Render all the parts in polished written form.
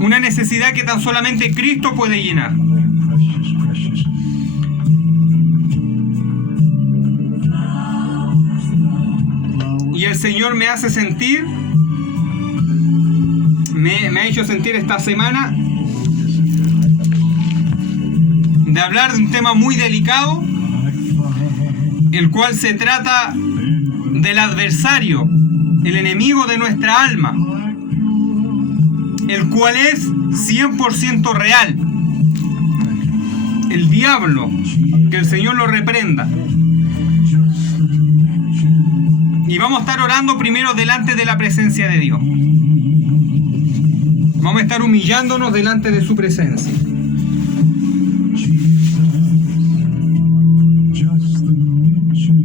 Una necesidad que tan solamente Cristo puede llenar. Y el Señor me hace sentir, me ha hecho sentir esta semana de hablar de un tema muy delicado, el cual se trata del adversario, el enemigo de nuestra alma, el cual es 100% real, el diablo, que el Señor lo reprenda. Y vamos a estar orando primero delante de la presencia de Dios. Vamos a estar humillándonos delante de su presencia.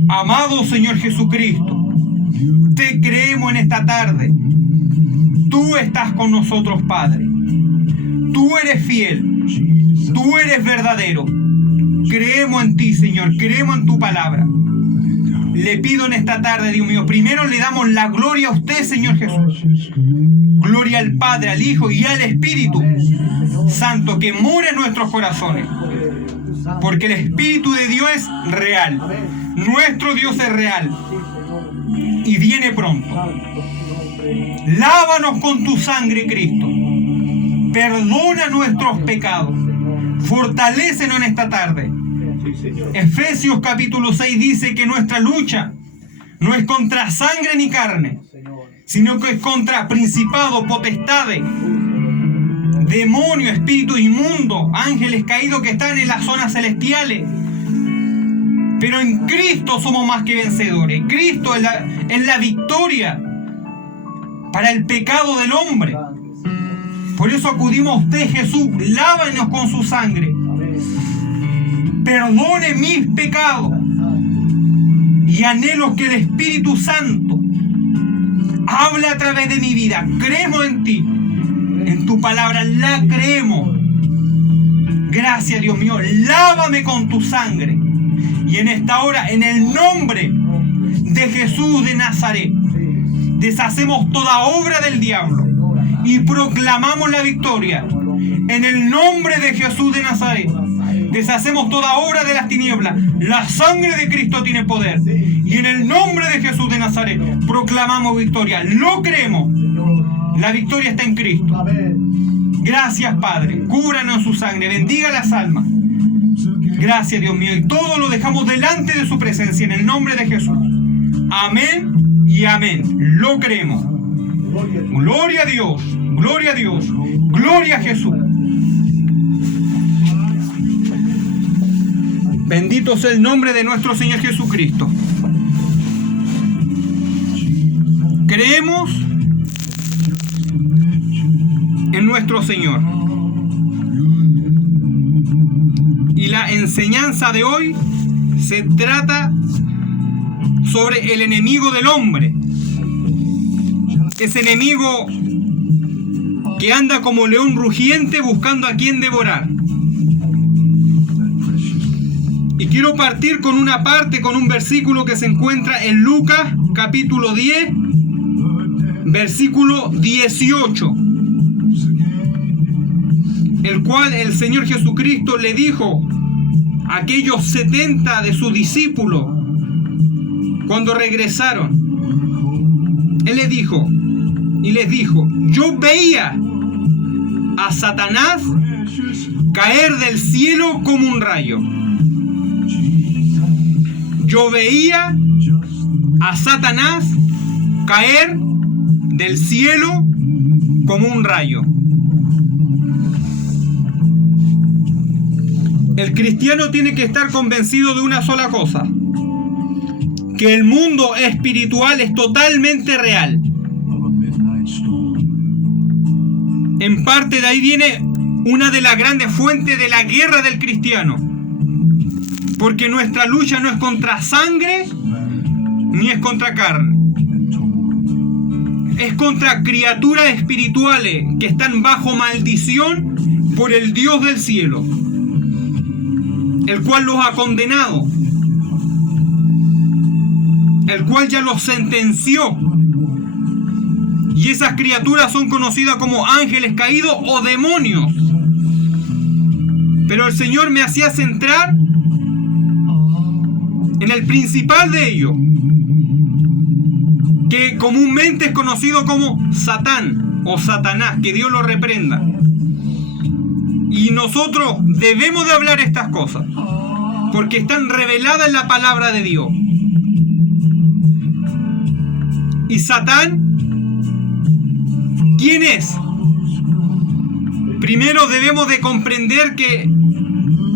Amado Señor Jesucristo, te creemos en esta tarde. Tú estás con nosotros, Padre. Tú eres fiel. Tú eres verdadero. Creemos en ti, Señor. Creemos en tu palabra. Le pido en esta tarde, Dios mío, primero le damos la gloria a usted, Señor Jesús. Gloria al Padre, al Hijo y al Espíritu Santo que mora en nuestros corazones. Porque el Espíritu de Dios es real. Nuestro Dios es real. Y viene pronto. Lávanos con tu sangre, Cristo. Perdona nuestros pecados. Fortalécenos en esta tarde. Efesios capítulo 6 dice que nuestra lucha no es contra sangre ni carne, sino que es contra principados, potestades, demonios, espíritus inmundos, ángeles caídos que están en las zonas celestiales. Pero en Cristo somos más que vencedores. Cristo es la victoria para el pecado del hombre. Por eso acudimos a usted, Jesús. Lávanos con su sangre. Perdone mis pecados. Y anhelo que el Espíritu Santo hable a través de mi vida. Creemos en ti. En tu palabra la creemos. Gracias, Dios mío. Lávame con tu sangre. Y en esta hora, en el nombre de Jesús de Nazaret, deshacemos toda obra del diablo y proclamamos la victoria. En el nombre de Jesús de Nazaret, deshacemos toda obra de las tinieblas. La sangre de Cristo tiene poder. Y en el nombre de Jesús de Nazaret, proclamamos victoria. Lo creemos. La victoria está en Cristo. Gracias, Padre. Cúbranos en su sangre. Bendiga las almas. Gracias, Dios mío. Y todo lo dejamos delante de su presencia en el nombre de Jesús. Amén y amén. Lo creemos. Gloria a Dios. Gloria a Dios. Gloria a Jesús. Bendito sea el nombre de nuestro Señor Jesucristo. Creemos en nuestro Señor. Y la enseñanza de hoy se trata sobre el enemigo del hombre. Ese enemigo que anda como león rugiente buscando a quien devorar. Y quiero partir con una parte, con un versículo que se encuentra en Lucas capítulo 10, versículo 18. El cual el Señor Jesucristo le dijo a aquellos 70 de sus discípulos cuando regresaron. Él les dijo, yo veía a Satanás caer del cielo como un rayo. Yo veía a Satanás caer del cielo como un rayo. El cristiano tiene que estar convencido de una sola cosa: que el mundo espiritual es totalmente real. En parte de ahí viene una de las grandes fuentes de la guerra del cristiano. Porque nuestra lucha no es contra sangre ni es contra carne. Es contra criaturas espirituales que están bajo maldición por el Dios del cielo, el cual los ha condenado, el cual ya los sentenció Y esas criaturas son conocidas como ángeles caídos o demonios. Pero el Señor me hacía centrar en el principal de ellos, que comúnmente es conocido como Satán o Satanás, que Dios lo reprenda. Y nosotros debemos de hablar estas cosas, porque están reveladas en la palabra de Dios. ¿Y Satán? ¿Quién es? Primero debemos de comprender que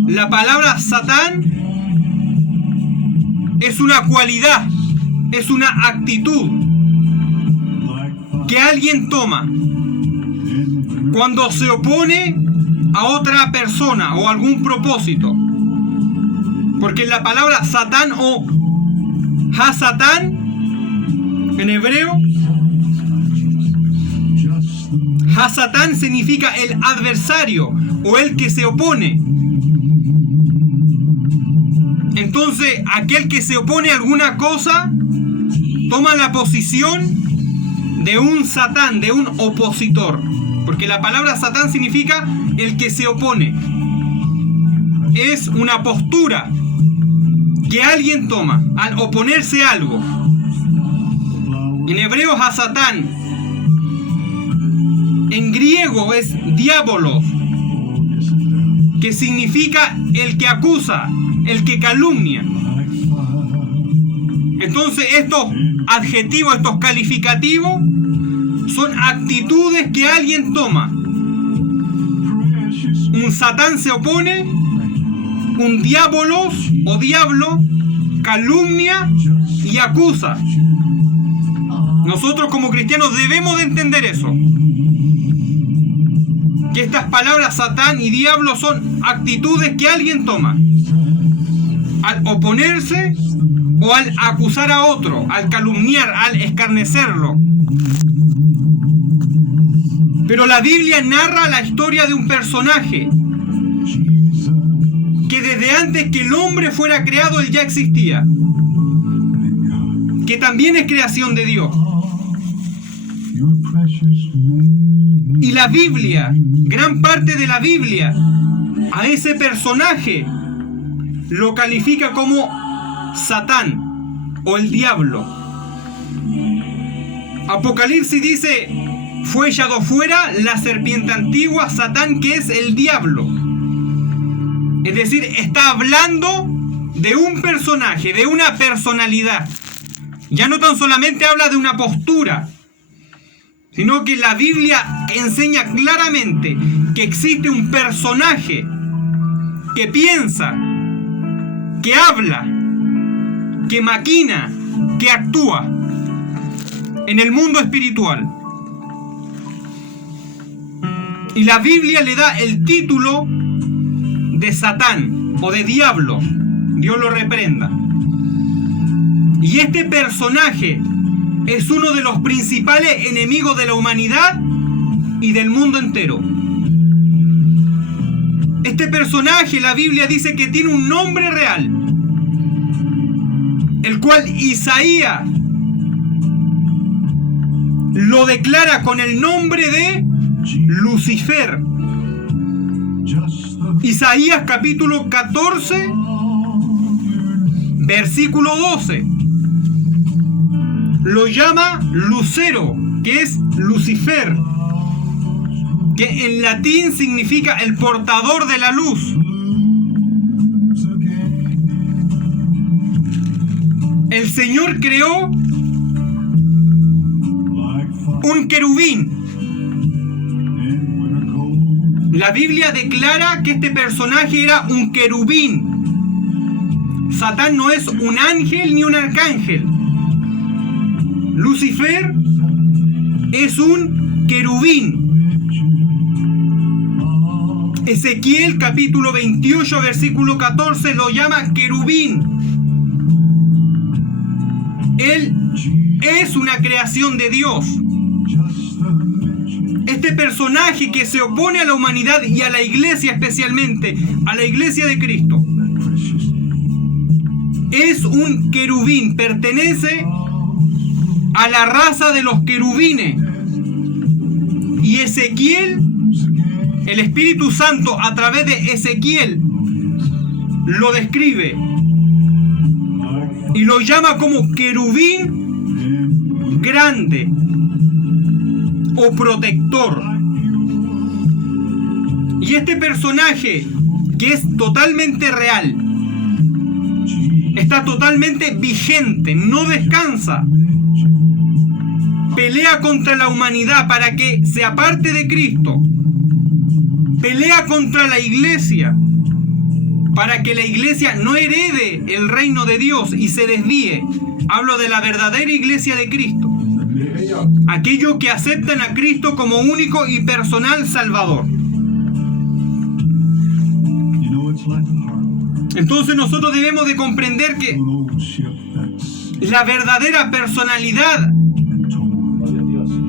la palabra Satán es una cualidad, es una actitud que alguien toma cuando se opone a otra persona o algún propósito. Porque la palabra Satán o Ha-Satán en hebreo, Ha-Satán significa el adversario o el que se opone. Entonces, aquel que se opone a alguna cosa toma la posición de un Satán, de un opositor. Porque la palabra Satán significa el que se opone. Es una postura que alguien toma al oponerse a algo. En hebreo, Ha-Satán. En griego es diabolos, que significa el que acusa, el que calumnia. Entonces estos adjetivos, estos calificativos, son actitudes que alguien toma. Un Satán se opone, un diabolos o diablo calumnia y acusa. Nosotros como cristianos debemos de entender eso. Que estas palabras Satán y diablo son actitudes que alguien toma al oponerse o al acusar a otro, al calumniar, al escarnecerlo. Pero la Biblia narra la historia de un personaje que desde antes que el hombre fuera creado, él ya existía, que también es creación de Dios. Y la Biblia, gran parte de la Biblia, a ese personaje lo califica como Satán o el diablo. Apocalipsis dice: fue echado fuera la serpiente antigua, Satán, que es el diablo. Es decir, está hablando de un personaje, de una personalidad. Ya no tan solamente habla de una postura, sino que la Biblia enseña claramente que existe un personaje que piensa, que habla, que maquina, que actúa en el mundo espiritual. Y la Biblia le da el título de Satán o de diablo. Dios lo reprenda. Y este personaje es uno de los principales enemigos de la humanidad y del mundo entero. Este personaje, la Biblia dice que tiene un nombre real, el cual Isaías lo declara con el nombre de Lucifer. Isaías capítulo 14, versículo 12. Lo llama Lucero, que es Lucifer, que en latín significa el portador de la luz. El Señor creó un querubín. La Biblia declara que este personaje era un querubín. Satán no es un ángel ni un arcángel. Lucifer es un querubín. Ezequiel capítulo 28 versículo 14 lo llama querubín. Él es una creación de Dios. Este personaje que se opone a la humanidad y a la iglesia, especialmente a la iglesia de Cristo, es un querubín, pertenece a la raza de los querubines, Y Ezequiel, el Espíritu Santo a través de Ezequiel lo describe y lo llama como querubín grande o protector. Y este personaje, que es totalmente real, está totalmente vigente, no descansa, pelea contra la humanidad para que se aparte de Cristo, pelea contra la iglesia para que la iglesia no herede el reino de Dios y se desvíe. Hablo de la verdadera iglesia de Cristo, aquellos que aceptan a Cristo como único y personal Salvador. Entonces nosotros debemos de comprender que la verdadera personalidad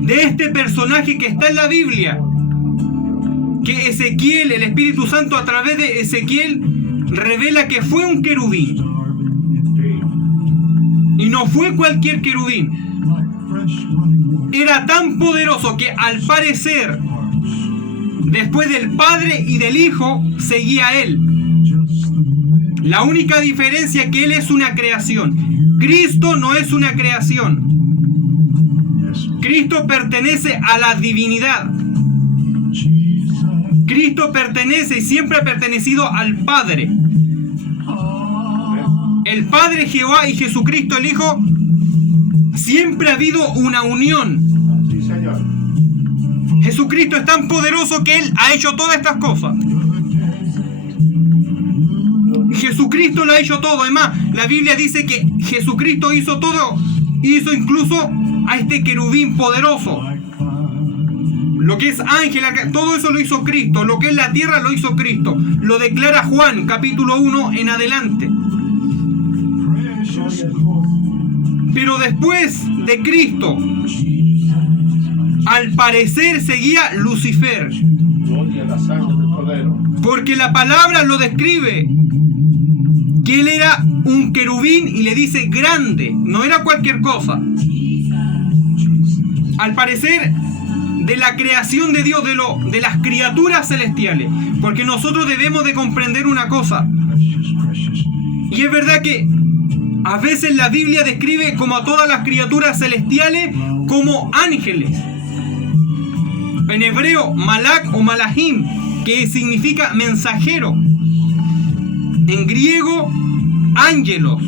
de este personaje que está en la Biblia, que Ezequiel, el Espíritu Santo a través de Ezequiel revela que fue un querubín, y no fue cualquier querubín, era tan poderoso que al parecer después del Padre y del Hijo seguía a él. La única diferencia es que él es una creación. Cristo no es una creación. Cristo pertenece a la divinidad. Cristo pertenece y siempre ha pertenecido al Padre. El Padre Jehová y Jesucristo el Hijo, siempre ha habido una unión. Sí, Señor. Jesucristo es tan poderoso que Él ha hecho todas estas cosas. Jesucristo lo ha hecho todo. Además, la Biblia dice que Jesucristo hizo todo. Hizo incluso a este querubín poderoso. Lo que es ángel, todo eso lo hizo Cristo. Lo que es la tierra lo hizo Cristo. Lo declara Juan, capítulo 1 en adelante. Pero después de Cristo, al parecer seguía Lucifer. Gloria a la sangre del Cordero. Porque la palabra lo describe, que él era un querubín y le dice grande, no era cualquier cosa. Al parecer, de la creación de Dios, de las criaturas celestiales. Porque nosotros debemos de comprender una cosa. Y es verdad que a veces la Biblia describe como a todas las criaturas celestiales como ángeles. En hebreo, malak o malahim, que significa mensajero. En griego, ángelos.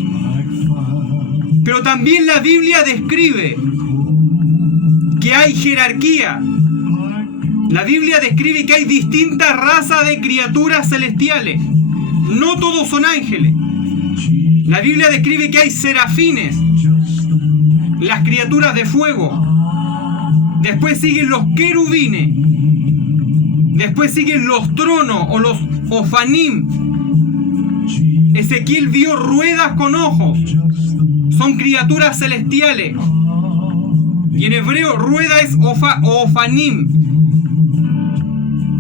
Pero también la Biblia describe que hay jerarquía. La Biblia describe que hay distintas razas de criaturas celestiales. No todos son ángeles. La Biblia describe que hay serafines, las criaturas de fuego. Después siguen los querubines. Después siguen los tronos o los ofanim. Ezequiel vio ruedas con ojos. Son criaturas celestiales. Y en hebreo rueda es ofanim.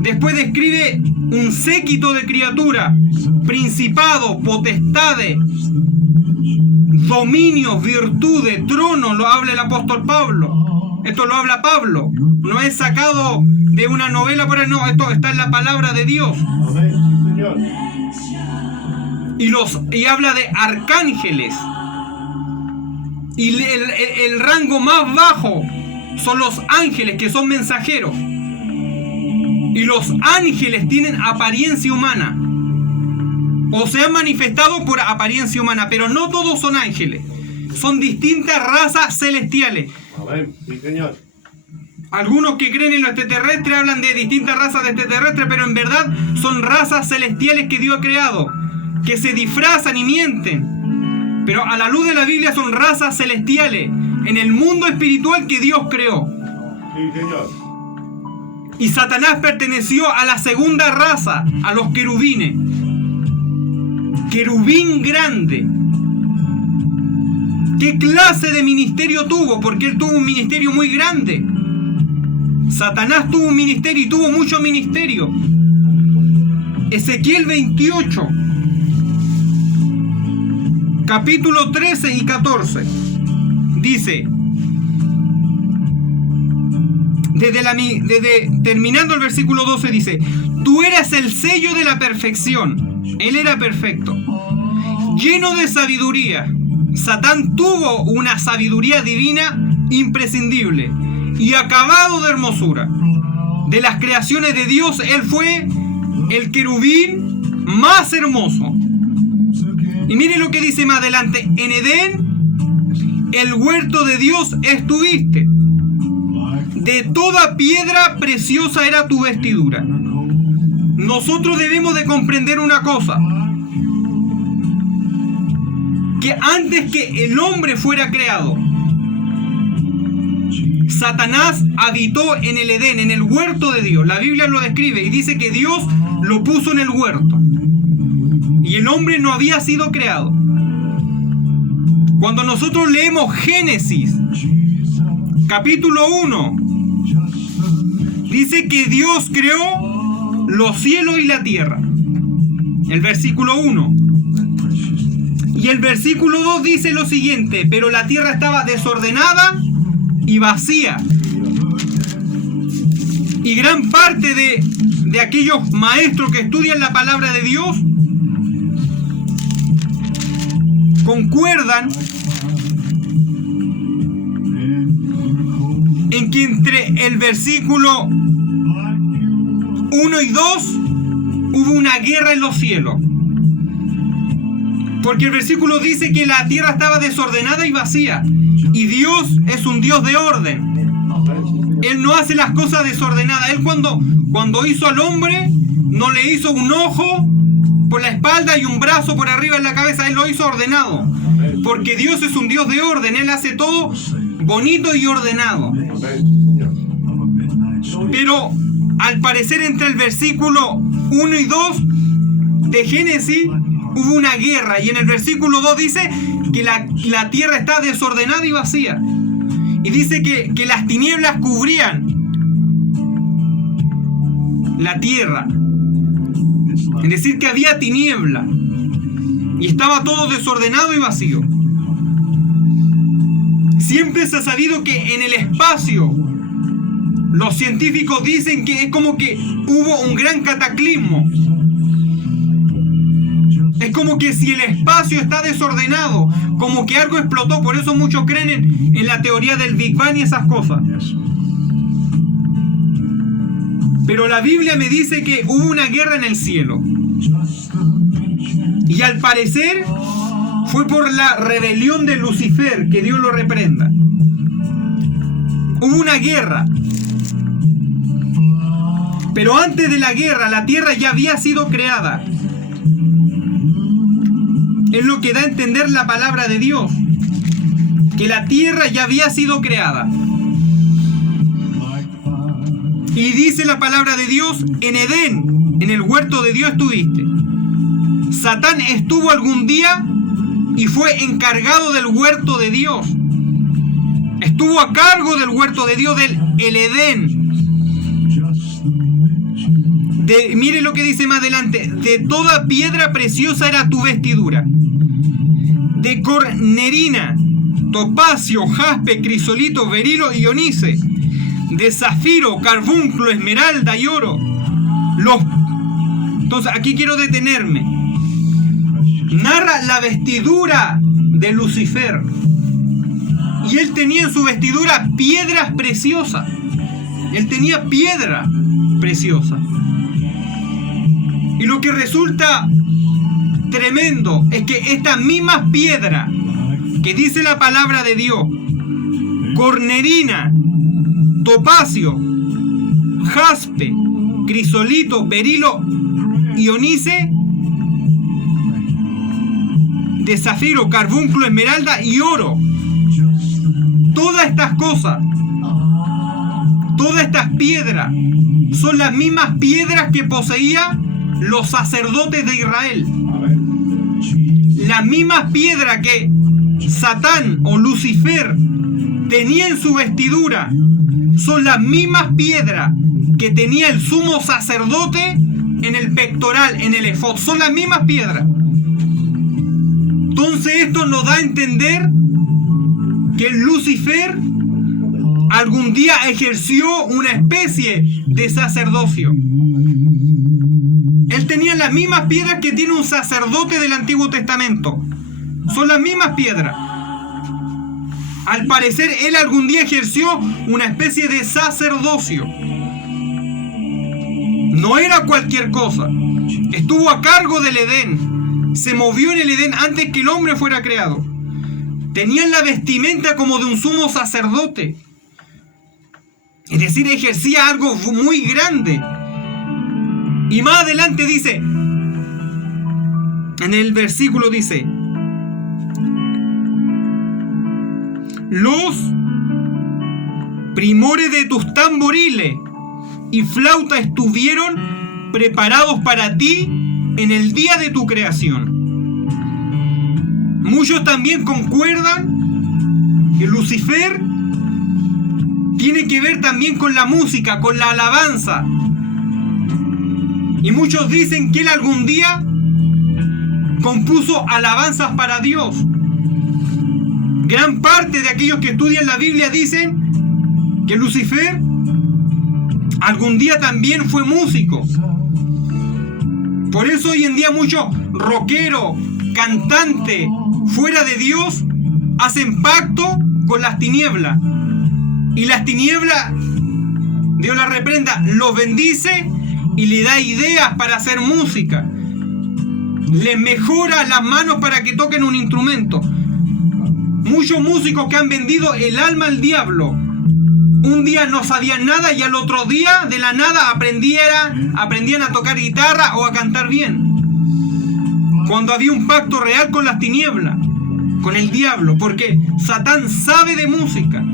Después describe un séquito de criaturas, principados, potestades, dominios, virtudes, tronos, lo habla el apóstol Pablo. Esto lo habla Pablo. No es sacado de una novela, pero no, esto está en la palabra de Dios. Amén, sí, Señor. Y habla de arcángeles. Y el rango más bajo son los ángeles, que son mensajeros. Y los ángeles tienen apariencia humana, o se han manifestado por apariencia humana, pero no todos son ángeles. Son distintas razas celestiales. Amén, sí, Señor. Algunos que creen en lo extraterrestre hablan de distintas razas de extraterrestres, pero en verdad son razas celestiales que Dios ha creado, que se disfrazan y mienten. Pero a la luz de la Biblia son razas celestiales en el mundo espiritual que Dios creó. Sí, Señor. Y Satanás perteneció a la segunda raza, a los querubines. Querubín grande. ¿Qué clase de ministerio tuvo? Porque él tuvo un ministerio muy grande. Satanás tuvo un ministerio y tuvo mucho ministerio. Ezequiel 28, capítulo 13 y 14, dice: terminando el versículo 12 dice: tú eras el sello de la perfección. Él era perfecto, lleno de sabiduría. Satán tuvo una sabiduría divina imprescindible y acabado de hermosura. De las creaciones de Dios, él fue el querubín más hermoso. Y mire lo que dice más adelante: en Edén, el huerto de Dios estuviste. De toda piedra preciosa era tu vestidura. Nosotros debemos de comprender una cosa: que antes que el hombre fuera creado, Satanás habitó en el Edén, en el huerto de Dios. La Biblia lo describe y dice que Dios lo puso en el huerto y el hombre no había sido creado. Cuando nosotros leemos Génesis capítulo 1, dice que Dios creó los cielos y la tierra. El versículo 1. Y el versículo 2 dice lo siguiente: pero la tierra estaba desordenada y vacía. Y gran parte de aquellos maestros que estudian la palabra de Dios concuerdan en que entre el versículo 1 y 2 hubo una guerra en los cielos. Porque el versículo dice que la tierra estaba desordenada y vacía. Y Dios es un Dios de orden. Él no hace las cosas desordenadas. Él cuando hizo al hombre, no le hizo un ojo por la espalda y un brazo por arriba en la cabeza. Él lo hizo ordenado. Porque Dios es un Dios de orden. Él hace todo bonito y ordenado. Pero al parecer entre el versículo 1 y 2 de Génesis hubo una guerra, y en el versículo 2 dice que la tierra está desordenada y vacía, y dice que las tinieblas cubrían la tierra, es decir, que había tiniebla y estaba todo desordenado y vacío. Siempre se ha sabido que en el espacio, los científicos dicen que es como que hubo un gran cataclismo. Es como que si el espacio está desordenado, como que algo explotó. Por eso muchos creen en la teoría del Big Bang y esas cosas. Pero la Biblia me dice que hubo una guerra en el cielo. Y al parecer fue por la rebelión de Lucifer, que Dios lo reprenda. Hubo una guerra. Pero antes de la guerra, la tierra ya había sido creada. Es lo que da a entender la palabra de Dios, que la tierra ya había sido creada. Y dice la palabra de Dios: en Edén, en el huerto de Dios estuviste. Satán estuvo algún día y fue encargado del huerto de Dios. Estuvo a cargo del huerto de Dios, el Edén. Mire lo que dice más adelante: de toda piedra preciosa era tu vestidura, de cornerina, topacio, jaspe, crisolito, berilo y onice, de zafiro, carbunclo, esmeralda y oro. Entonces aquí quiero detenerme. Narra la vestidura de Lucifer, y él tenía en su vestidura piedras preciosas. Él tenía piedra preciosa. Y lo que resulta tremendo es que estas mismas piedras que dice la palabra de Dios, cornerina, topacio, jaspe, crisolito, berilo y onice, de zafiro, carbunclo, esmeralda y oro, todas estas cosas, todas estas piedras son las mismas piedras que poseía los sacerdotes de Israel. Las mismas piedras que Satán o Lucifer tenía en su vestidura son las mismas piedras que tenía el sumo sacerdote en el pectoral, en el efod. Son las mismas piedras. Entonces esto nos da a entender que Lucifer algún día ejerció una especie de sacerdocio. Él tenía las mismas piedras que tiene un sacerdote del Antiguo Testamento. Son las mismas piedras. Al parecer, él algún día ejerció una especie de sacerdocio. No era cualquier cosa. Estuvo a cargo del Edén. Se movió en el Edén antes que el hombre fuera creado. Tenía la vestimenta como de un sumo sacerdote. Es decir, ejercía algo muy grande. Y más adelante dice, en el versículo dice, los primores de tus tamboriles y flauta estuvieron preparados para ti en el día de tu creación. Muchos también concuerdan que Lucifer tiene que ver también con la música, con la alabanza. Y muchos dicen que él algún día compuso alabanzas para Dios. Gran parte de aquellos que estudian la Biblia dicen que Lucifer algún día también fue músico. Por eso hoy en día muchos rockeros, cantantes fuera de Dios hacen pacto con las tinieblas. Y las tinieblas, Dios la reprenda, los bendice y le da ideas para hacer música. Les mejora las manos para que toquen un instrumento. Muchos músicos que han vendido el alma al diablo. Un día no sabían nada y al otro día de la nada aprendían a tocar guitarra o a cantar bien. Cuando había un pacto real con las tinieblas, con el diablo, porque Satán sabe de música.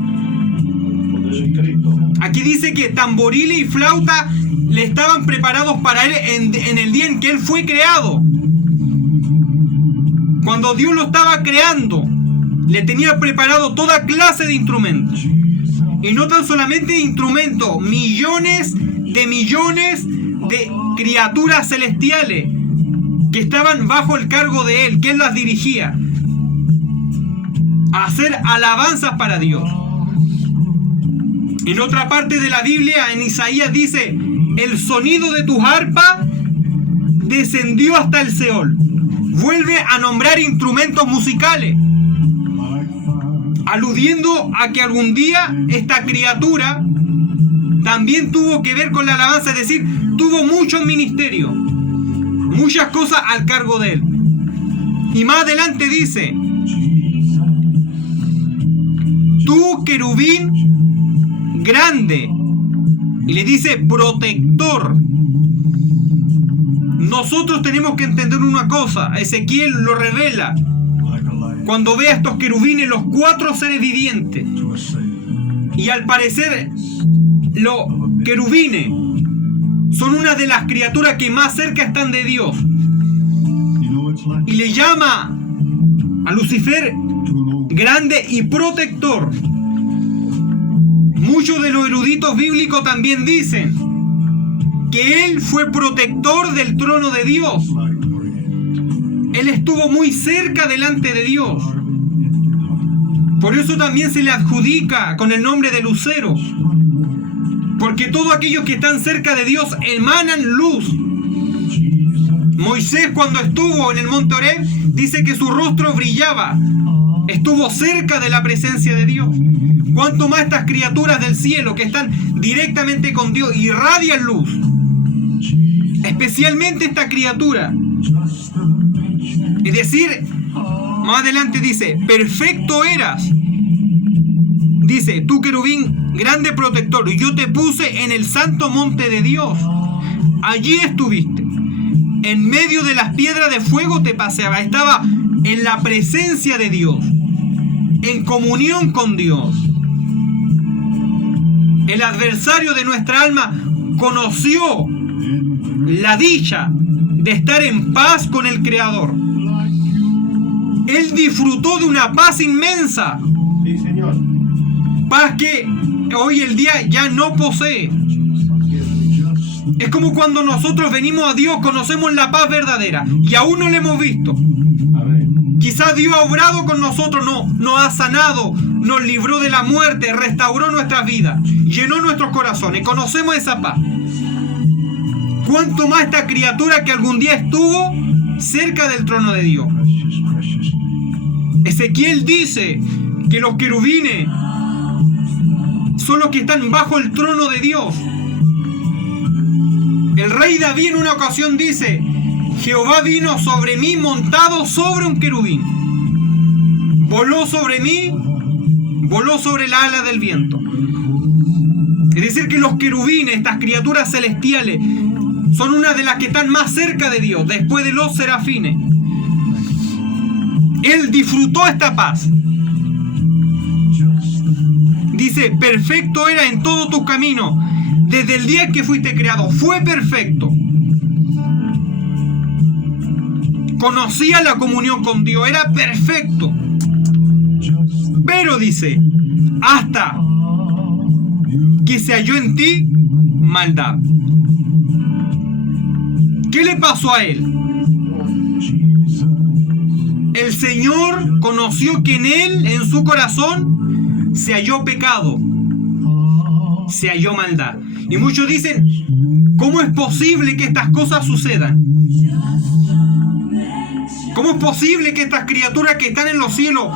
Aquí dice que tamboriles y flauta le estaban preparados para él en el día en que él fue creado. Cuando Dios lo estaba creando, le tenía preparado toda clase de instrumentos. Y no tan solamente instrumentos, millones de criaturas celestiales que estaban bajo el cargo de él, que él las dirigía a hacer alabanzas para Dios. En otra parte de la Biblia, en Isaías dice, el sonido de tus arpas descendió hasta el Seol. Vuelve a nombrar instrumentos musicales, aludiendo a que algún día esta criatura también tuvo que ver con la alabanza, es decir, tuvo muchos ministerios, muchas cosas al cargo de él. Y más adelante dice, tú querubín grande, y le dice protector. Nosotros tenemos que entender una cosa, Ezequiel lo revela cuando ve a estos querubines, los 4 seres vivientes. Y al parecer los querubines son una de las criaturas que más cerca están de Dios. Y le llama a Lucifer grande y protector. Muchos de los eruditos bíblicos también dicen que él fue protector del trono de Dios. Él estuvo muy cerca delante de Dios. Por eso también se le adjudica con el nombre de lucero. Porque todos aquellos que están cerca de Dios emanan luz. Moisés, cuando estuvo en el monte Oreb, dice que su rostro brillaba. Estuvo cerca de la presencia de Dios. Cuanto más estas criaturas del cielo que están directamente con Dios irradian luz. Especialmente esta criatura. Es decir, más adelante dice, perfecto eras. Dice, tú querubín, grande protector, y yo te puse en el santo monte de Dios. Allí estuviste. En medio de las piedras de fuego te paseaba. Estaba en la presencia de Dios. En comunión con Dios. El adversario de nuestra alma conoció la dicha de estar en paz con el Creador. Él disfrutó de una paz inmensa. Sí, Señor. Paz que hoy el día ya no posee. Es como cuando nosotros venimos a Dios, conocemos la paz verdadera y aún no la hemos visto. Amén. Quizá Dios ha obrado con nosotros, nos ha sanado, nos libró de la muerte, restauró nuestras vidas, llenó nuestros corazones. Conocemos esa paz. ¿Cuánto más esta criatura que algún día estuvo cerca del trono de Dios? Ezequiel dice que los querubines son los que están bajo el trono de Dios. El rey David en una ocasión dice: Jehová vino sobre mí montado sobre un querubín. Voló sobre mí, voló sobre la ala del viento. Es decir, que los querubines, estas criaturas celestiales, son una de las que están más cerca de Dios, después de los serafines. Él disfrutó esta paz. Dice: perfecto era en todos tus caminos, desde el día que fuiste creado, fue perfecto. Conocía la comunión con Dios, era perfecto. Pero dice, hasta que se halló en ti maldad. ¿Qué le pasó a él? El Señor conoció que en él, en su corazón, se halló pecado, se halló maldad. Y muchos dicen: ¿cómo es posible que estas cosas sucedan? ¿Cómo es posible que estas criaturas que están en los cielos,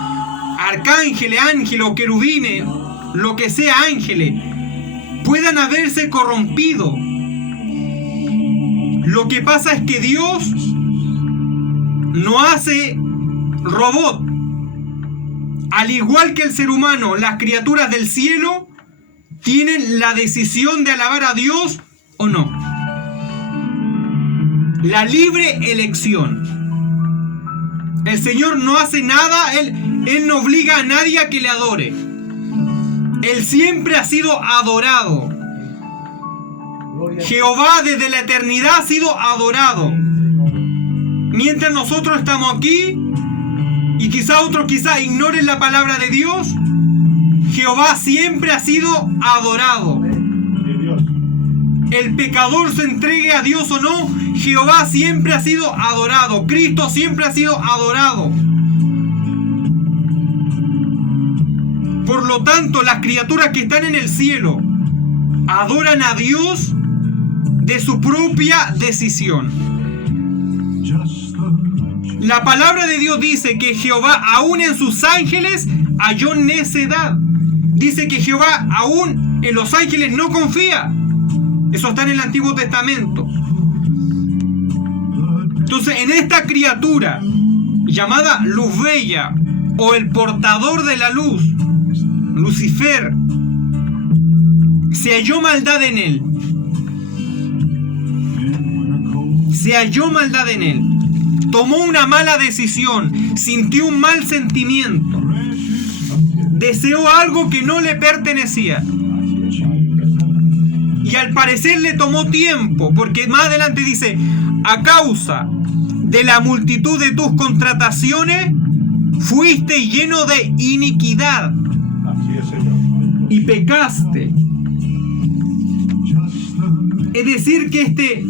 arcángeles, ángeles o querubines, lo que sea ángeles, puedan haberse corrompido? Lo que pasa es que Dios no hace robot. Al igual que el ser humano, las criaturas del cielo tienen la decisión de alabar a Dios o no. La libre elección. El Señor no hace nada, Él no obliga a nadie a que le adore. Él siempre ha sido adorado. Jehová desde la eternidad ha sido adorado. Mientras nosotros estamos aquí, y quizá otros ignoren la palabra de Dios, Jehová siempre ha sido adorado. El pecador se entregue a Dios o no, Jehová siempre ha sido adorado. Cristo siempre ha sido adorado. Por lo tanto, las criaturas que están en el cielo adoran a Dios de su propia decisión. La palabra de Dios dice que Jehová aún en sus ángeles halló necedad. Dice que Jehová aún en los ángeles no confía. Eso está en el Antiguo Testamento. Entonces, en esta criatura llamada luz bella o el portador de la luz, Lucifer, se halló maldad en él. Se halló maldad en él. Tomó una mala decisión, sintió un mal sentimiento, deseó algo que no le pertenecía. Y al parecer le tomó tiempo, porque más adelante dice: a causa de la multitud de tus contrataciones, fuiste lleno de iniquidad y pecaste. Es decir, que este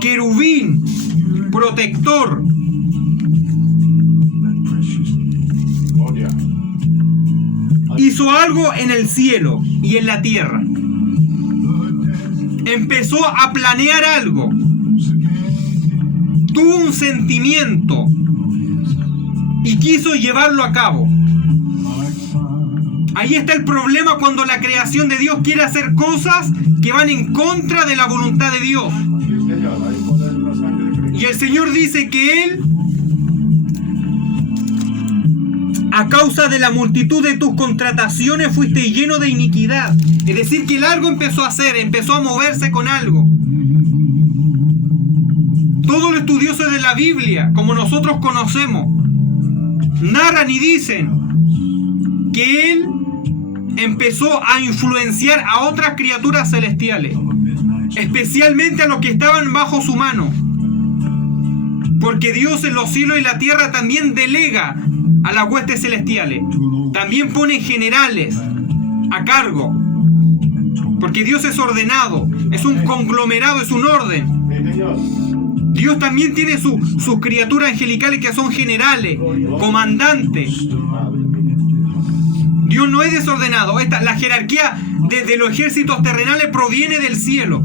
querubín protector hizo algo en el cielo y en la tierra. Empezó a planear algo. Tuvo un sentimiento y quiso llevarlo a cabo. Ahí está el problema cuando la creación de Dios quiere hacer cosas que van en contra de la voluntad de Dios. Y el Señor dice que Él, a causa de la multitud de tus contrataciones, fuiste lleno de iniquidad. Es decir, que el algo empezó a hacer, empezó a moverse con algo. Todos los estudiosos de la Biblia, como nosotros conocemos, narran y dicen que Él empezó a influenciar a otras criaturas celestiales, especialmente a los que estaban bajo su mano. Porque Dios en los cielos y la tierra también delega a las huestes celestiales. También pone generales a cargo. Porque Dios es ordenado, es un conglomerado, es un orden. Señor. Dios también tiene sus criaturas angelicales que son generales, comandantes. Dios no es desordenado. La jerarquía de los ejércitos terrenales proviene del cielo.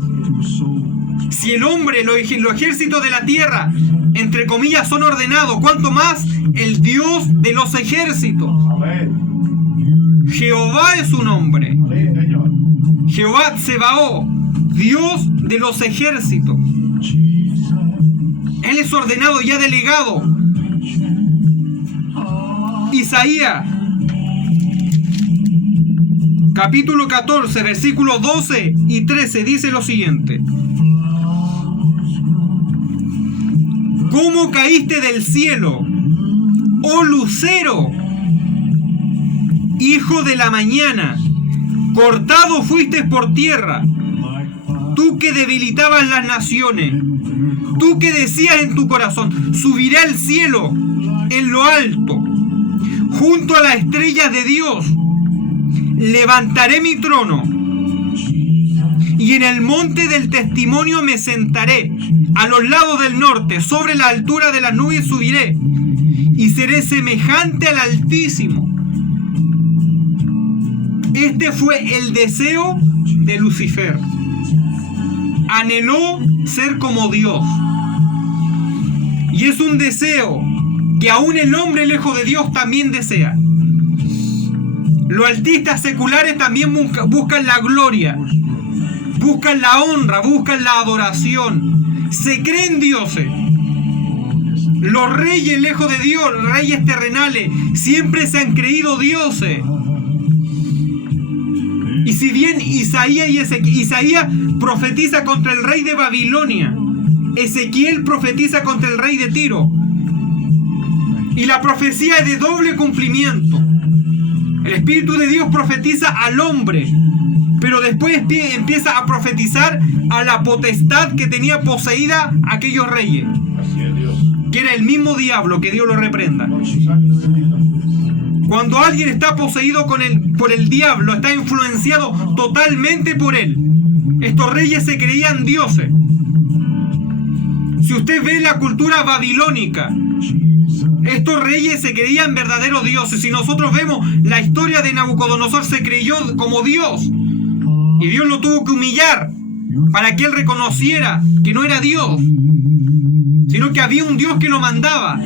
Si el hombre, los ejércitos de la tierra, entre comillas, son ordenados, ¿cuánto más el Dios de los ejércitos? Amén. Jehová es su nombre. Amén, Señor. Jehová Tsebaot, Dios de los ejércitos. Él es ordenado y ha delegado. Isaías, capítulo 14, versículos 12 y 13, dice lo siguiente. ¿Cómo caíste del cielo, oh lucero, hijo de la mañana? Cortado fuiste por tierra, tú que debilitabas las naciones, tú que decías en tu corazón, subiré al cielo en lo alto, junto a las estrellas de Dios, levantaré mi trono, y en el monte del testimonio me sentaré, a los lados del norte, sobre la altura de las nubes subiré, y seré semejante al Altísimo. Este fue el deseo de Lucifer. Anheló ser como Dios. Y es un deseo que aún el hombre lejos de Dios también desea. Los artistas seculares también buscan la gloria, buscan la honra, buscan la adoración. Se creen dioses. Los reyes lejos de Dios, reyes terrenales, siempre se han creído dioses. Y si bien Isaías profetiza contra el rey de Babilonia, Ezequiel profetiza contra el rey de Tiro, y la profecía es de doble cumplimiento. El Espíritu de Dios profetiza al hombre, pero después empieza a profetizar a la potestad que tenía poseída aquellos reyes, Así es, Dios. que era el mismo diablo, que Dios lo reprenda. Con su sangre bendita. Cuando alguien está poseído por el diablo, está influenciado totalmente por él. Estos reyes se creían dioses. Si usted ve la cultura babilónica, estos reyes se creían verdaderos dioses. Si nosotros vemos la historia de Nabucodonosor, se creyó como Dios. Y Dios lo tuvo que humillar para que él reconociera que no era Dios, sino que había un Dios que lo mandaba.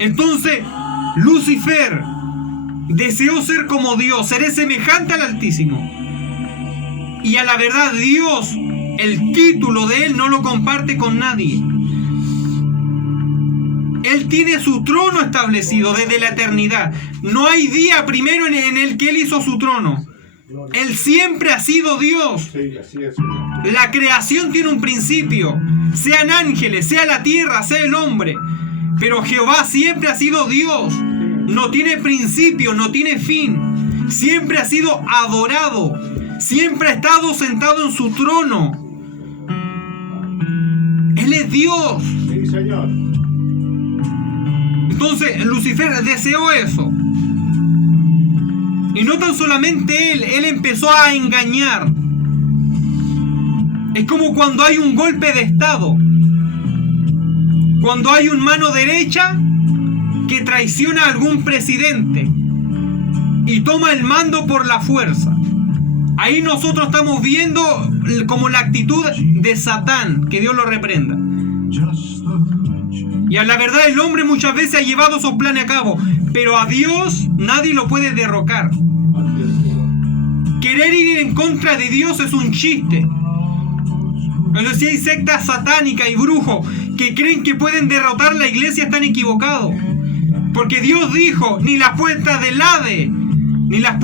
Entonces, Lucifer deseó ser como Dios, seré semejante al Altísimo. Y a la verdad, Dios, el título de él no lo comparte con nadie. Él tiene su trono establecido desde la eternidad. No hay día primero en el que él hizo su trono. Él siempre ha sido Dios. Sí, así es, Señor. La creación tiene un principio, sean ángeles, sea la tierra, sea el hombre. Pero Jehová siempre ha sido Dios. No tiene principio, no tiene fin. Siempre ha sido adorado. Siempre ha estado sentado en su trono. Él es Dios. Sí, Señor. Entonces Lucifer deseó eso. Y no tan solamente él empezó a engañar. Es como cuando hay un golpe de estado. Cuando hay un mano derecha que traiciona a algún presidente y toma el mando por la fuerza. Ahí nosotros estamos viendo como la actitud de Satán, que Dios lo reprenda. Y a la verdad el hombre muchas veces ha llevado esos planes a cabo, pero a Dios nadie lo puede derrocar. Así es, Señor. Querer ir en contra de Dios es un chiste. Entonces, si hay sectas satánicas y brujos que creen que pueden derrotar la iglesia, están equivocados. Porque Dios dijo, ni las puertas del Hades, ni las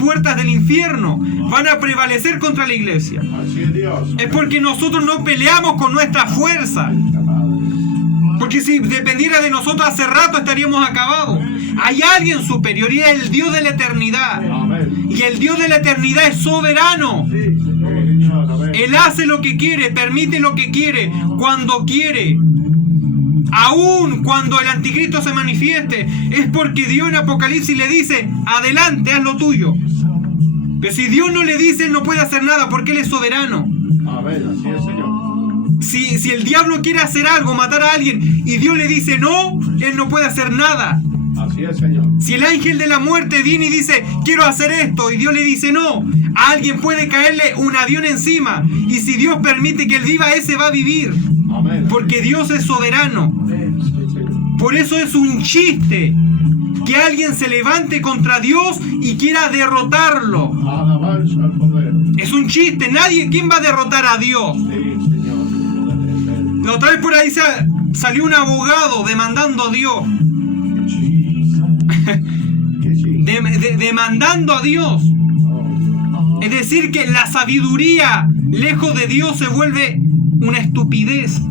puertas del infierno van a prevalecer contra la iglesia. Así es, Dios. Es porque nosotros no peleamos con nuestra fuerza. Porque si dependiera de nosotros hace rato estaríamos acabados. Hay alguien superior y es el Dios de la eternidad. Amén. Y el Dios de la eternidad es soberano. Sí, Señor. Amén. Él hace lo que quiere, permite lo que quiere, cuando quiere. Aún cuando el anticristo se manifieste, es porque Dios en Apocalipsis le dice, adelante, haz lo tuyo. Pero si Dios no le dice, él no puede hacer nada porque él es soberano. Amén. Así es, Señor. Si el diablo quiere hacer algo, matar a alguien, y Dios le dice no, él no puede hacer nada. Así es, Señor. Si el ángel de la muerte viene y dice, quiero hacer esto, y Dios le dice no, a alguien puede caerle un avión encima, y si Dios permite que él viva, ese va a vivir, Amén. porque Dios es soberano. Sí, Señor. Por eso es un chiste que alguien se levante contra Dios y quiera derrotarlo. Alabanza al poder. Es un chiste. ¿Quién va a derrotar a Dios? Sí, Señor. La otra vez por ahí salió un abogado demandando a Dios. Que sí. Demandando a Dios. Oh, Es decir, que la sabiduría lejos de Dios se vuelve una estupidez. sí.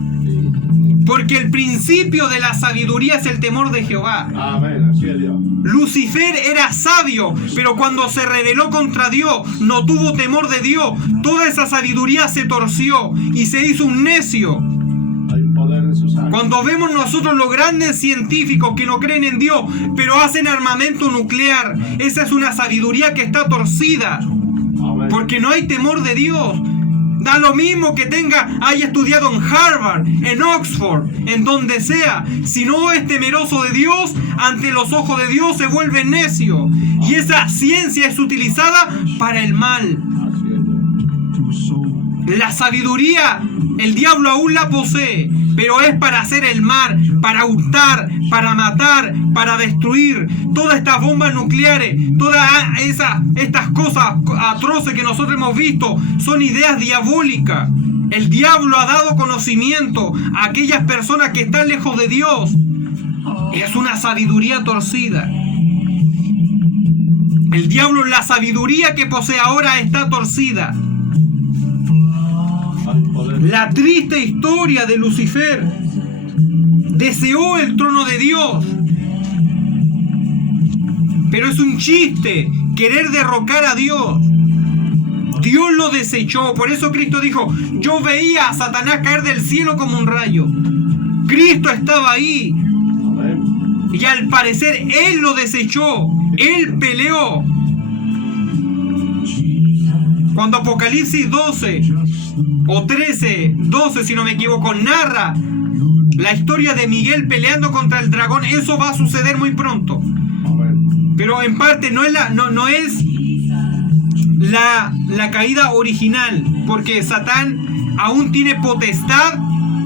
Porque el principio de la sabiduría es el temor de Jehová. Amén. Así es, Dios. Lucifer era sabio, pero cuando se rebeló contra Dios, no tuvo temor de Dios. Toda esa sabiduría se torció y se hizo un necio. Hay poder en sus aguas. Cuando vemos nosotros los grandes científicos que no creen en Dios, pero hacen armamento nuclear, esa es una sabiduría que está torcida, Amén. porque no hay temor de Dios. Da lo mismo que haya estudiado en Harvard, en Oxford, en donde sea. Si no es temeroso de Dios, ante los ojos de Dios se vuelve necio. Y esa ciencia es utilizada para el mal. Así es, Dios. La sabiduría, el diablo aún la posee, pero es para hacer el mal, para hurtar, para matar, para destruir. Todas estas bombas nucleares, todas estas cosas atroces que nosotros hemos visto, son ideas diabólicas. El diablo ha dado conocimiento a aquellas personas que están lejos de Dios. Es una sabiduría torcida. El diablo, la sabiduría que posee ahora está torcida. Hay poder. La triste historia de Lucifer. Deseó el trono de Dios. Pero es un chiste querer derrocar a Dios. Dios lo desechó. Por eso Cristo dijo, yo veía a Satanás caer del cielo como un rayo. Cristo estaba ahí. Amén. Y al parecer Él lo desechó. Él peleó. Cuando Apocalipsis 12 o 13, 12 si no me equivoco, narra la historia de Miguel peleando contra el dragón, eso va a suceder muy pronto. Amén. Pero en parte no es la caída original, porque Satán aún tiene potestad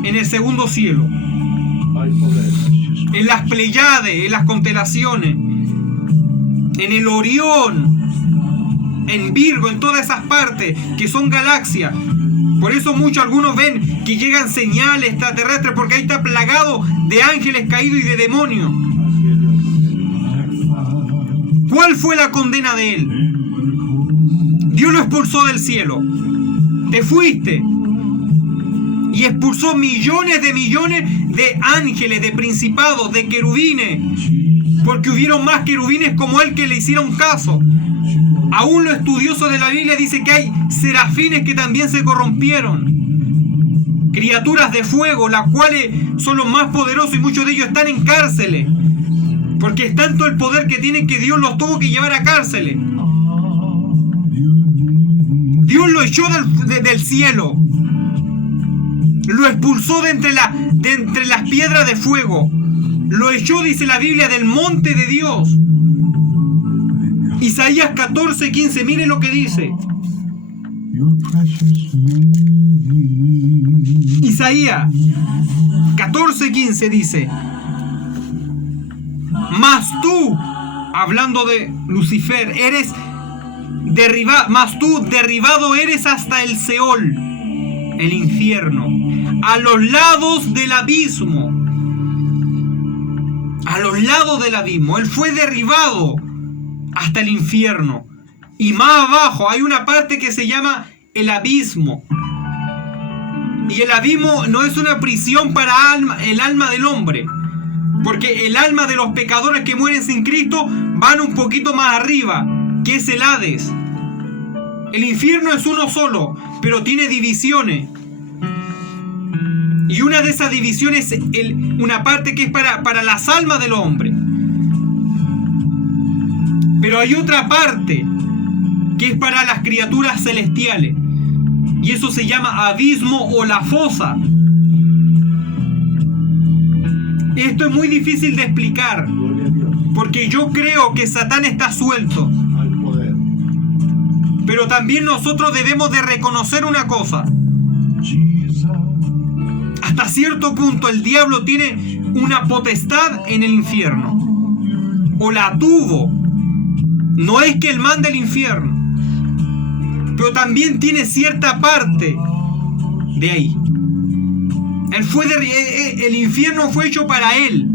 en el segundo cielo, Hay poder. en las Pleiades, en las constelaciones, en el Orión, en Virgo, en todas esas partes que son galaxias. Por eso algunos ven que llegan señales extraterrestres, porque ahí está plagado de ángeles caídos y de demonios. Así es, Dios. ¿Cuál fue la condena de él? Dios lo expulsó del cielo. Te fuiste. Y expulsó millones de ángeles, de principados, de querubines. Porque hubieron más querubines como él que le hicieron caso. Aún los estudiosos de la Biblia dicen que hay serafines que también se corrompieron. Criaturas de fuego, las cuales son los más poderosos y muchos de ellos están en cárceles. Porque es tanto el poder que tienen que Dios los tuvo que llevar a cárceles. Dios lo echó del cielo. Lo expulsó de entre las piedras de fuego. Lo echó, dice la Biblia, del monte de Dios. Isaías 14:15, mire lo que dice. Isaías 14:15 dice: mas tú, hablando de Lucifer, mas tú derribado eres hasta el Seol, el infierno, a los lados del abismo. A los lados del abismo. Él fue derribado hasta el infierno. Y más abajo hay una parte que se llama el abismo. Y el abismo no es una prisión para el alma del hombre, porque el alma de los pecadores que mueren sin Cristo van un poquito más arriba, que es el Hades. El infierno es uno solo, pero tiene divisiones. Y una de esas divisiones es una parte que es para las almas del hombre. Pero hay otra parte que es para las criaturas celestiales. Y eso se llama abismo o la fosa. Esto es muy difícil de explicar, Gloria a Dios. porque yo creo que Satán está suelto. Hay poder. Pero también nosotros debemos de reconocer una cosa. Hasta cierto punto el diablo tiene una potestad en el infierno. O la tuvo. No es que él mande el infierno. Pero también tiene cierta parte de ahí. El infierno fue hecho para él.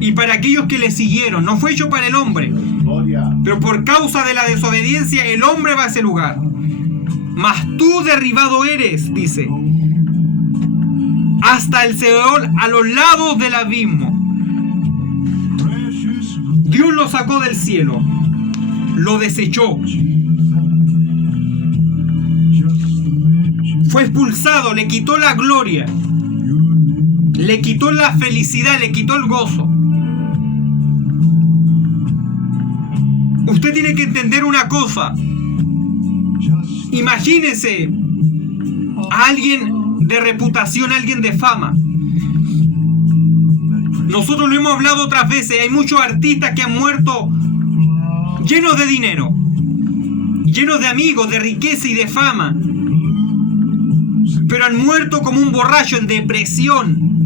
Y para aquellos que le siguieron. No fue hecho para el hombre. Gloria. Pero por causa de la desobediencia, el hombre va a ese lugar. Mas tú derribado eres, dice, hasta el Seol, a los lados del abismo. Dios lo sacó del cielo, lo desechó, fue expulsado, le quitó la gloria, le quitó la felicidad, le quitó el gozo. Usted tiene que entender una cosa. Imagínese a alguien de reputación, alguien de fama. Nosotros lo hemos hablado otras veces. Hay muchos artistas que han muerto llenos de dinero, llenos de amigos, de riqueza y de fama, pero han muerto como un borracho, en depresión.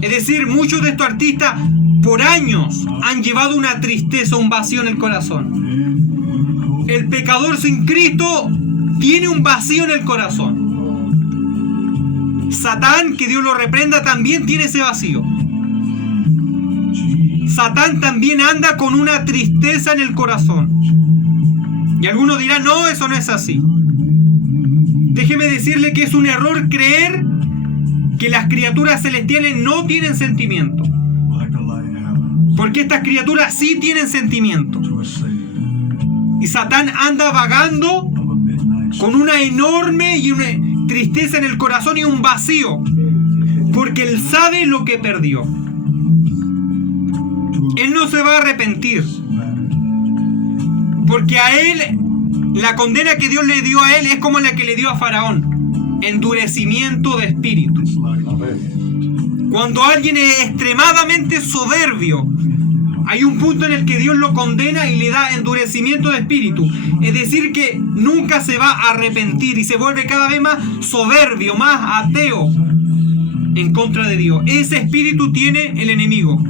Es decir, muchos de estos artistas por años han llevado una tristeza, un vacío en el corazón. El pecador sin Cristo tiene un vacío en el corazón. Satán, que Dios lo reprenda, también tiene ese vacío. Satán también anda con una tristeza en el corazón. Y algunos dirán, no, eso no es así. Déjeme decirle que es un error creer que las criaturas celestiales no tienen sentimiento. Porque estas criaturas sí tienen sentimiento. Y Satán anda vagando con una enorme y una tristeza en el corazón y un vacío. Porque él sabe lo que perdió. Él no se va a arrepentir. Porque a él, la condena que Dios le dio a él es como la que le dio a Faraón. Endurecimiento de espíritu. Amén. Cuando alguien es extremadamente soberbio, hay un punto en el que Dios lo condena y le da endurecimiento de espíritu. Es decir, que nunca se va a arrepentir y se vuelve cada vez más soberbio, más ateo en contra de Dios. Ese espíritu tiene el enemigo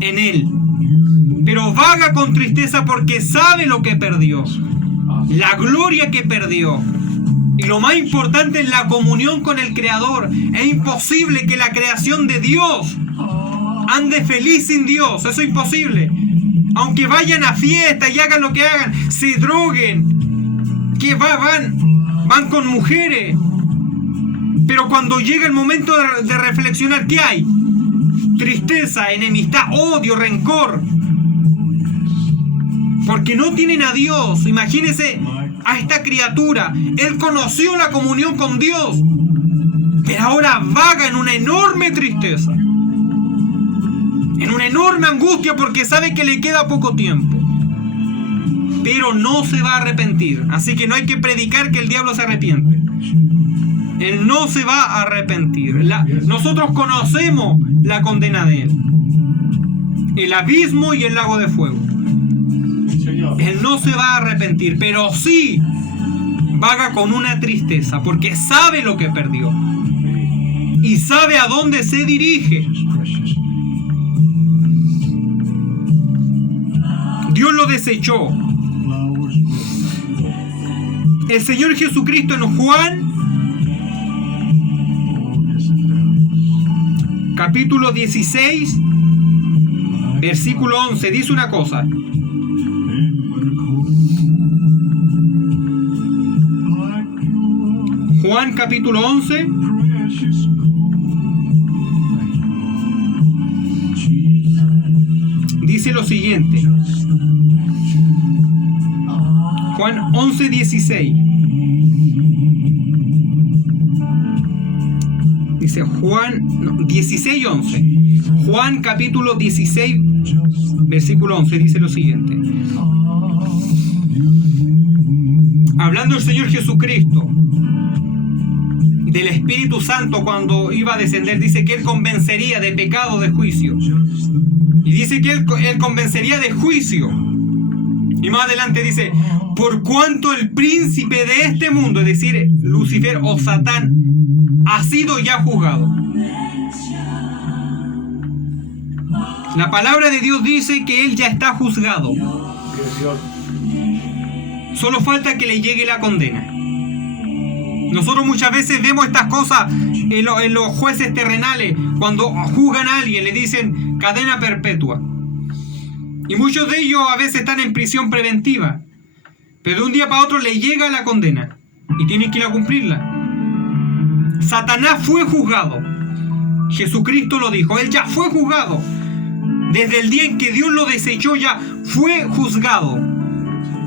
en él. Pero vaga con tristeza porque sabe lo que perdió, la gloria que perdió. Y lo más importante es la comunión con el Creador. Es imposible que la creación de Dios ande feliz sin Dios. Eso es imposible. Aunque vayan a fiestas y hagan lo que hagan, se droguen, que van con mujeres. Pero cuando llega el momento de reflexionar, ¿qué hay? Tristeza, enemistad, odio, rencor. Porque no tienen a Dios. Imagínense a esta criatura. Él conoció la comunión con Dios, pero ahora vaga en una enorme tristeza, en una enorme angustia, porque sabe que le queda poco tiempo. Pero no se va a arrepentir. Así que no hay que predicar que el diablo se arrepiente. Él no se va a arrepentir. Nosotros conocemos la condena de él: el abismo y el lago de fuego. Señor. Él no se va a arrepentir, pero sí vaga con una tristeza, porque sabe lo que perdió y sabe a dónde se dirige. Dios lo desechó. El Señor Jesucristo en Juan capítulo 16 versículo 11 dice una cosa. Juan capítulo 11 dice lo siguiente. Juan 11:16. Dice Juan 16:11. Juan capítulo 16 versículo 11 dice lo siguiente. hablando el Señor Jesucristo del Espíritu Santo cuando iba a descender, dice que Él convencería de pecado, de juicio. Y dice que Él convencería de juicio. Y más adelante dice, por cuanto el príncipe de este mundo, es decir, Lucifer o Satán, ha sido ya juzgado. La palabra de Dios dice que Él ya está juzgado. Solo falta que le llegue la condena. Nosotros muchas veces vemos estas cosas en los jueces terrenales. Cuando juzgan a alguien le dicen cadena perpetua. Y muchos de ellos a veces están en prisión preventiva. Pero de un día para otro le llega la condena. Y tienen que ir a cumplirla. Satanás fue juzgado. Jesucristo lo dijo. Él ya fue juzgado. Desde el día en que Dios lo desechó ya fue juzgado.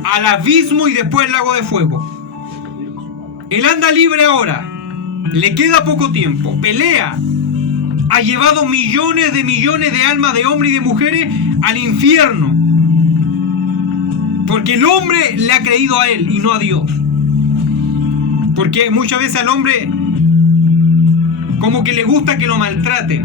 Al abismo y después al lago de fuego. Él anda libre ahora. Le queda poco tiempo. Pelea. Ha llevado millones de almas de hombres y de mujeres al infierno. Porque el hombre le ha creído a él y no a Dios. Porque muchas veces al hombre como que le gusta que lo maltraten.